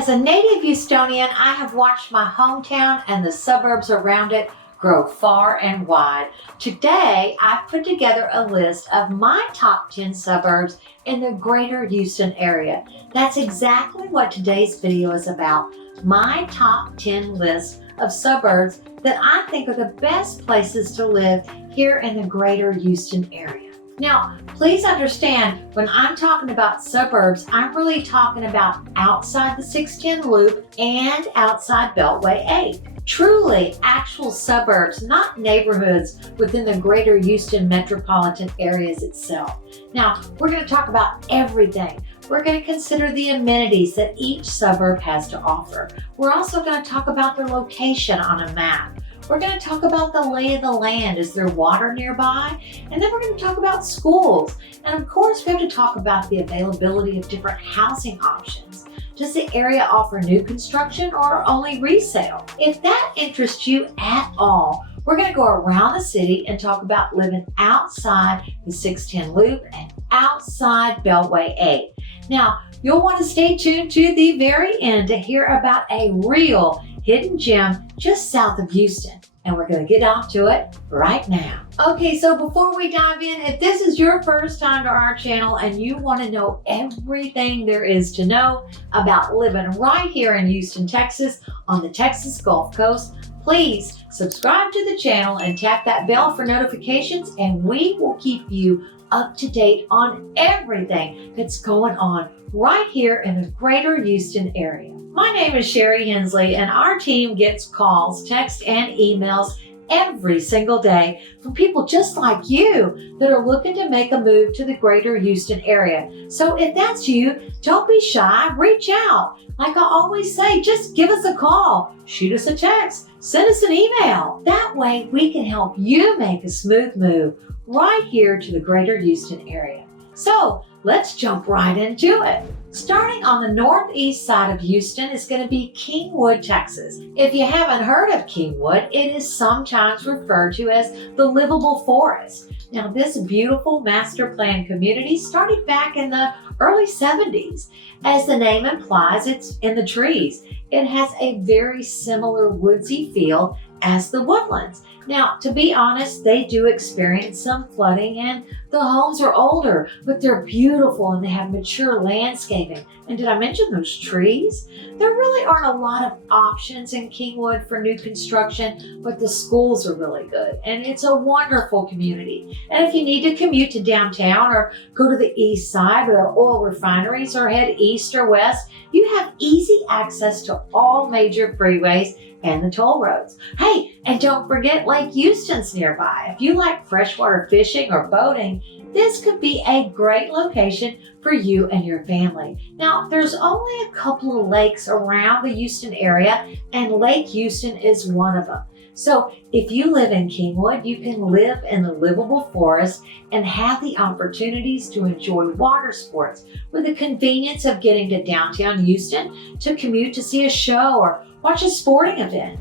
As a native Houstonian, I have watched my hometown and the suburbs around it grow far and wide. Today, I've put together a list of my top 10 suburbs in the greater Houston area. That's exactly what today's video is about. My top 10 list of suburbs that I think are the best places to live here in the greater Houston area. Now, please understand, when I'm talking about suburbs, I'm really talking about outside the 610 loop and outside Beltway 8. Truly actual suburbs, not neighborhoods within the greater Houston metropolitan areas itself. Now, we're going to talk about everything. We're going to consider the amenities that each suburb has to offer. We're also going to talk about their location on a map. We're going to talk about the lay of the land. Is there water nearby? And then we're going to talk about schools. And of course, we have to talk about the availability of different housing options. Does the area offer new construction or only resale? If that interests you at all, we're going to go around the city and talk about living outside the 610 loop and outside Beltway 8. Now, you'll want to stay tuned to the very end to hear about a real hidden gem just south of Houston. And we're going to get off to it right now. Okay, so before we dive in, if this is your first time to our channel and you want to know everything there is to know about living right here in Houston, Texas, on the Texas Gulf Coast, please subscribe to the channel and tap that bell for notifications, and we will keep you up to date on everything that's going on right here in the greater Houston area. My name is Sherry Hensley, and our team gets calls, texts, and emails every single day from people just like you that are looking to make a move to the greater Houston area. So if that's you, don't be shy, reach out. Like I always say, just give us a call, shoot us a text, send us an email. That way we can help you make a smooth move right here to the greater Houston area. So let's jump right into it. Starting on the northeast side of Houston is going to be Kingwood, Texas. If you haven't heard of Kingwood, it is sometimes referred to as the livable forest. Now, this beautiful master plan community started back in the early 70s. As the name implies, it's in the trees. It has a very similar woodsy feel as the Woodlands. Now, to be honest, they do experience some flooding and the homes are older, but they're beautiful and they have mature landscaping. And did I mention those trees? There really aren't a lot of options in Kingwood for new construction, but the schools are really good and it's a wonderful community. And if you need to commute to downtown or go to the east side where the oil refineries or head east or west, you have easy access to all major freeways and the toll roads. Hey, and don't forget Lake Houston's nearby. If you like freshwater fishing or boating, this could be a great location for you and your family. Now, there's only a couple of lakes around the Houston area, and Lake Houston is one of them. So if you live in Kingwood, you can live in the livable forest and have the opportunities to enjoy water sports with the convenience of getting to downtown Houston to commute to see a show or watch a sporting event.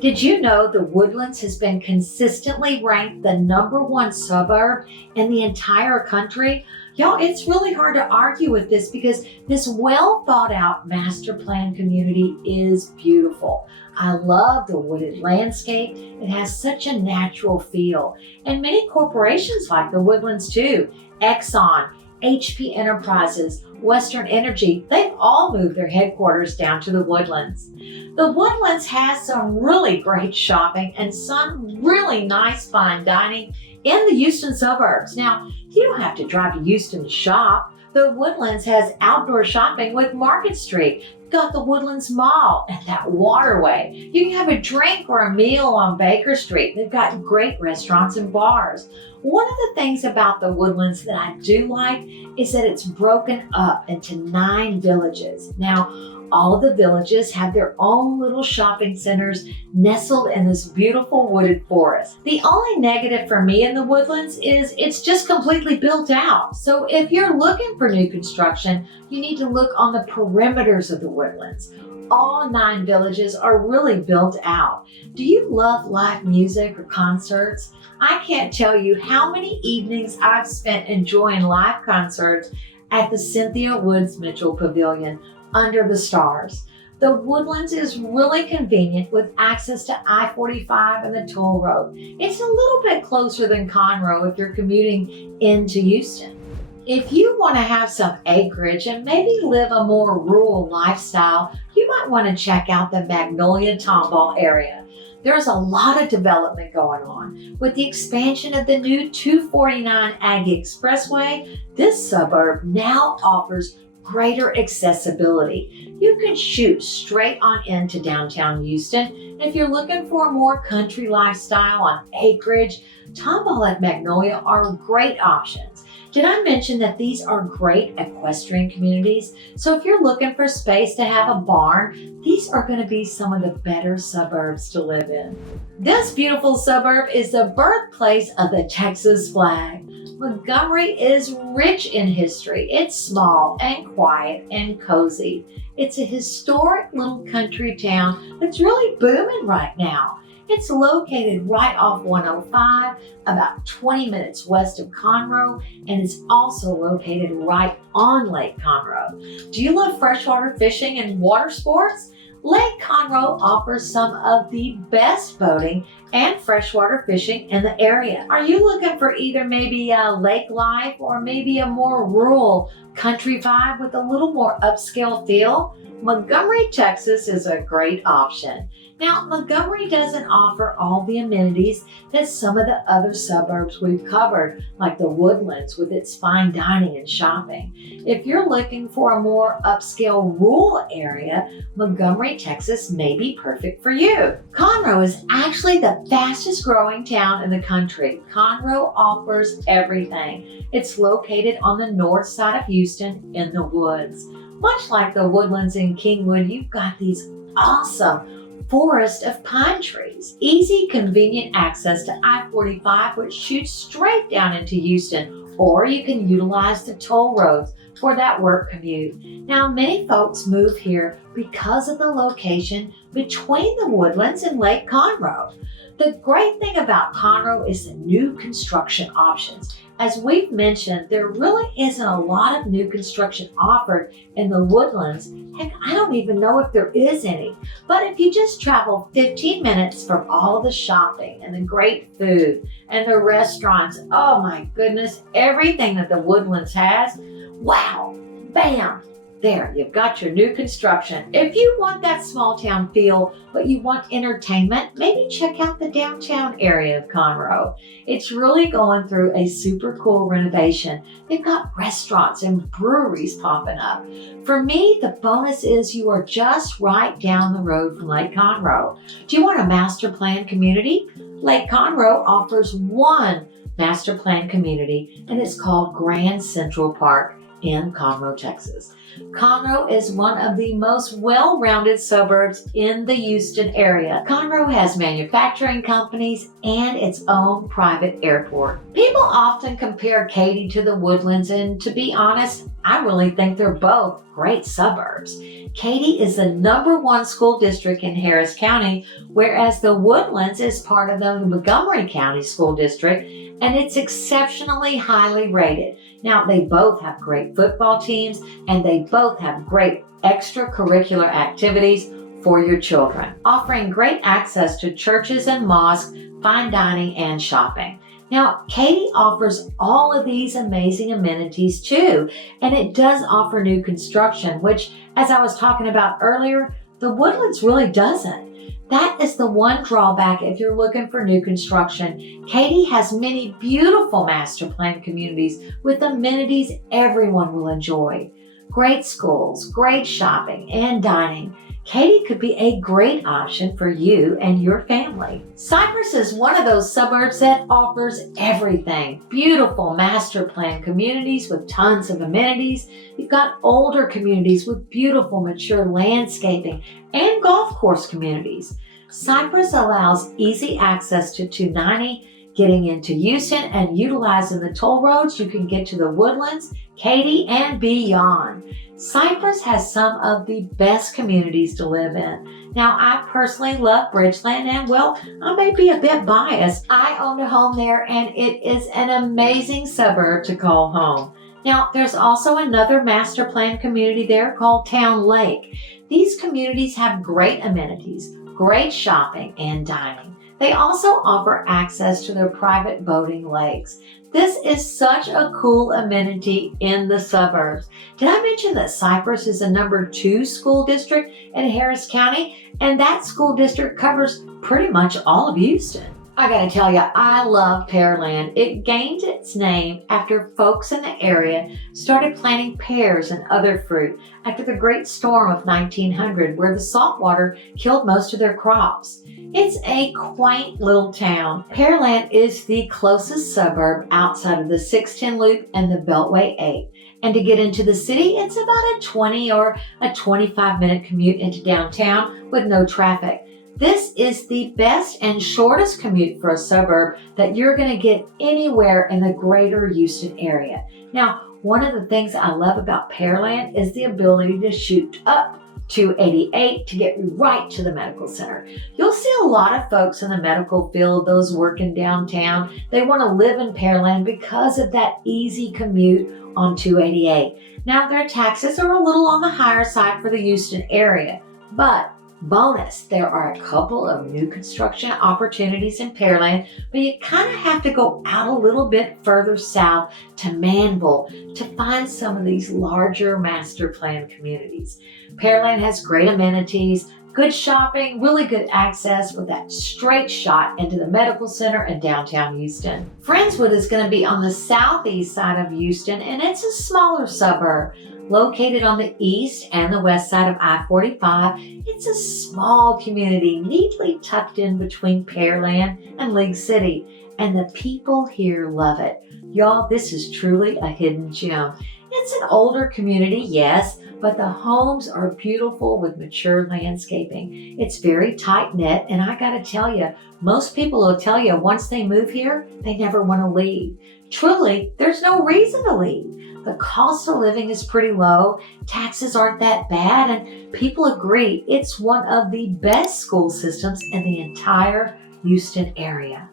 Did you know the Woodlands has been consistently ranked the #1 suburb in the entire country? Y'all, it's really hard to argue with this because this well thought out master plan community is beautiful. I love the wooded landscape. It has such a natural feel. And many corporations like the Woodlands too. Exxon, HP Enterprises, Western Energy, they've all moved their headquarters down to the Woodlands. The Woodlands has some really great shopping and some really nice fine dining in the Houston suburbs. Now, you don't have to drive to Houston to shop. The Woodlands has outdoor shopping with Market Street. You've got the Woodlands Mall and that waterway. You can have a drink or a meal on Baker Street. They've got great restaurants and bars. One of the things about the Woodlands that I do like is that it's broken up into 9 villages. Now, all of the villages have their own little shopping centers nestled in this beautiful wooded forest. The only negative for me in the Woodlands is it's just completely built out. So if you're looking for new construction, you need to look on the perimeters of the Woodlands. All 9 villages are really built out. Do you love live music or concerts? I can't tell you how many evenings I've spent enjoying live concerts at the Cynthia Woods Mitchell Pavilion under the stars. The Woodlands is really convenient with access to I-45 and the toll road. It's a little bit closer than Conroe if you're commuting into Houston. If you want to have some acreage and maybe live a more rural lifestyle, you might want to check out the Magnolia Tomball area. There's a lot of development going on. With the expansion of the new 249 Aggie Expressway, this suburb now offers greater accessibility. You can shoot straight on into downtown Houston. If you're looking for a more country lifestyle on acreage, Tomball and Magnolia are great options. Did I mention that these are great equestrian communities? So if you're looking for space to have a barn, these are going to be some of the better suburbs to live in. This beautiful suburb is the birthplace of the Texas flag. Montgomery is rich in history. It's small and quiet and cozy. It's a historic little country town that's really booming right now. It's located right off 105, about 20 minutes west of Conroe, and it's also located right on Lake Conroe. Do you love freshwater fishing and water sports? Lake Conroe offers some of the best boating and freshwater fishing in the area. Are you looking for either maybe a lake life or maybe a more rural country vibe with a little more upscale feel? Montgomery, Texas is a great option. Now, Montgomery doesn't offer all the amenities that some of the other suburbs we've covered, like the Woodlands with its fine dining and shopping. If you're looking for a more upscale rural area, Montgomery, Texas may be perfect for you. Conroe is actually the fastest growing town in the country. Conroe offers everything. It's located on the north side of Houston in the woods. Much like the Woodlands in Kingwood, you've got these awesome forest of pine trees. Easy, convenient access to I-45, which shoots straight down into Houston, or you can utilize the toll roads for that work commute. Now, many folks move here because of the location between the Woodlands and Lake Conroe. The great thing about Conroe is the new construction options. As we've mentioned, there really isn't a lot of new construction offered in the Woodlands. Heck, I don't even know if there is any. But if you just travel 15 minutes from all the shopping and the great food and the restaurants, oh my goodness, everything that the Woodlands has, wow, bam, there, you've got your new construction. If you want that small town feel, but you want entertainment, maybe check out the downtown area of Conroe. It's really going through a super cool renovation. They've got restaurants and breweries popping up. For me, the bonus is you are just right down the road from Lake Conroe. Do you want a master plan community? Lake Conroe offers one master plan community, and it's called Grand Central Park in Conroe, Texas. Conroe is one of the most well-rounded suburbs in the Houston area. Conroe has manufacturing companies and its own private airport. People often compare Katy to the Woodlands, and to be honest, I really think they're both great suburbs. Katy is the #1 school district in Harris County, whereas the Woodlands is part of the Montgomery County School District, and it's exceptionally highly rated. Now, they both have great football teams, and they both have great extracurricular activities for your children, offering great access to churches and mosques, fine dining, and shopping. Now, Katy offers all of these amazing amenities too, and it does offer new construction, which, as I was talking about earlier, the Woodlands really doesn't. That is the one drawback if you're looking for new construction. Katy has many beautiful master plan communities with amenities everyone will enjoy. Great schools, great shopping, and dining. Katy could be a great option for you and your family. Cypress is one of those suburbs that offers everything. Beautiful master plan communities with tons of amenities. You've got older communities with beautiful mature landscaping and golf course communities. Cypress allows easy access to 290, getting into Houston and utilizing the toll roads. You can get to the Woodlands, Katy, and beyond. Cypress has some of the best communities to live in. Now, I personally love Bridgeland, and well, I may be a bit biased. I own a home there, and it is an amazing suburb to call home. Now, there's also another master plan community there called Town Lake. These communities have great amenities, great shopping and dining. They also offer access to their private boating lakes. This is such a cool amenity in the suburbs. Did I mention that Cypress is the #2 school district in Harris County? And that school district covers pretty much all of Houston. I gotta tell you, I love Pearland. It gained its name after folks in the area started planting pears and other fruit after the Great Storm of 1900, where the saltwater killed most of their crops. It's a quaint little town. Pearland is the closest suburb outside of the 610 Loop and the Beltway 8. And to get into the city, it's about a 20 or a 25-minute commute into downtown with no traffic. This is the best and shortest commute for a suburb that you're going to get anywhere in the greater Houston area. Now, one of the things I love about Pearland is the ability to shoot up 288 to get right to the medical center. You'll see a lot of folks in the medical field, those working downtown. They want to live in Pearland because of that easy commute on 288. Now, their taxes are a little on the higher side for the Houston area, but bonus, there are a couple of new construction opportunities in Pearland, but you kind of have to go out a little bit further south to Manville to find some of these larger master plan communities. Pearland has great amenities, good shopping, really good access with that straight shot into the medical center in downtown Houston. Friendswood is going to be on the southeast side of Houston, and it's a smaller suburb. Located on the east and the west side of I-45, it's a small community neatly tucked in between Pearland and League City, and the people here love it. Y'all, this is truly a hidden gem. It's an older community, yes, but the homes are beautiful with mature landscaping. It's very tight-knit, and I gotta tell you, most people will tell you once they move here, they never want to leave. Truly, there's no reason to leave. The cost of living is pretty low, taxes aren't that bad, and people agree it's one of the best school systems in the entire Houston area.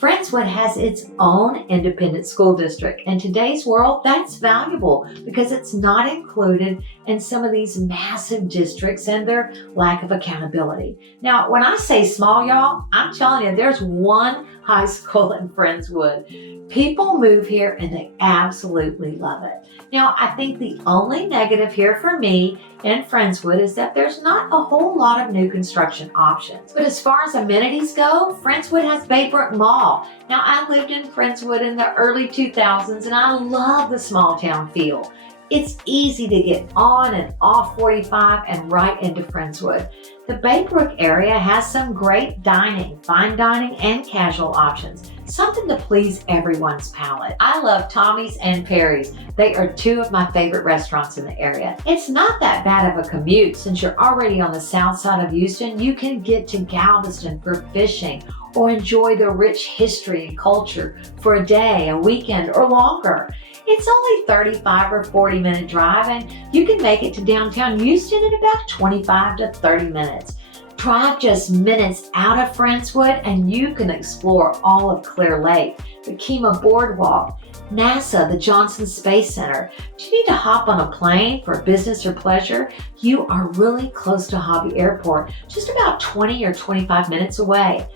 Friendswood has its own independent school district. In today's world, that's valuable because it's not included in some of these massive districts and their lack of accountability. Now, when I say small, y'all, I'm telling you, there's one high school in Friendswood. People move here and they absolutely love it. Now, I think the only negative here for me in Friendswood is that there's not a whole lot of new construction options. But as far as amenities go, Friendswood has Baybrook Mall. Now, I lived in Friendswood in the early 2000s and I love the small town feel. It's easy to get on and off 45 and right into Friendswood. The Baybrook area has some great dining, fine dining, and casual options. Something to please everyone's palate. I love Tommy's and Perry's. They are two of my favorite restaurants in the area. It's not that bad of a commute since you're already on the south side of Houston. You can get to Galveston for fishing or enjoy the rich history and culture for a day, a weekend, or longer. It's only 35 or 40 minute drive and you can make it to downtown Houston in about 25 to 30 minutes. Drive just minutes out of Friendswood and you can explore all of Clear Lake, the Kima Boardwalk, NASA, the Johnson Space Center. Do you need to hop on a plane for business or pleasure? You are really close to Hobby Airport, just about 20 or 25 minutes away.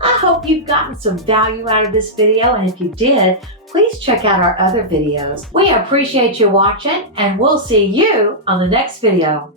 I hope you've gotten some value out of this video, and if you did, please check out our other videos. We appreciate you watching, and we'll see you on the next video.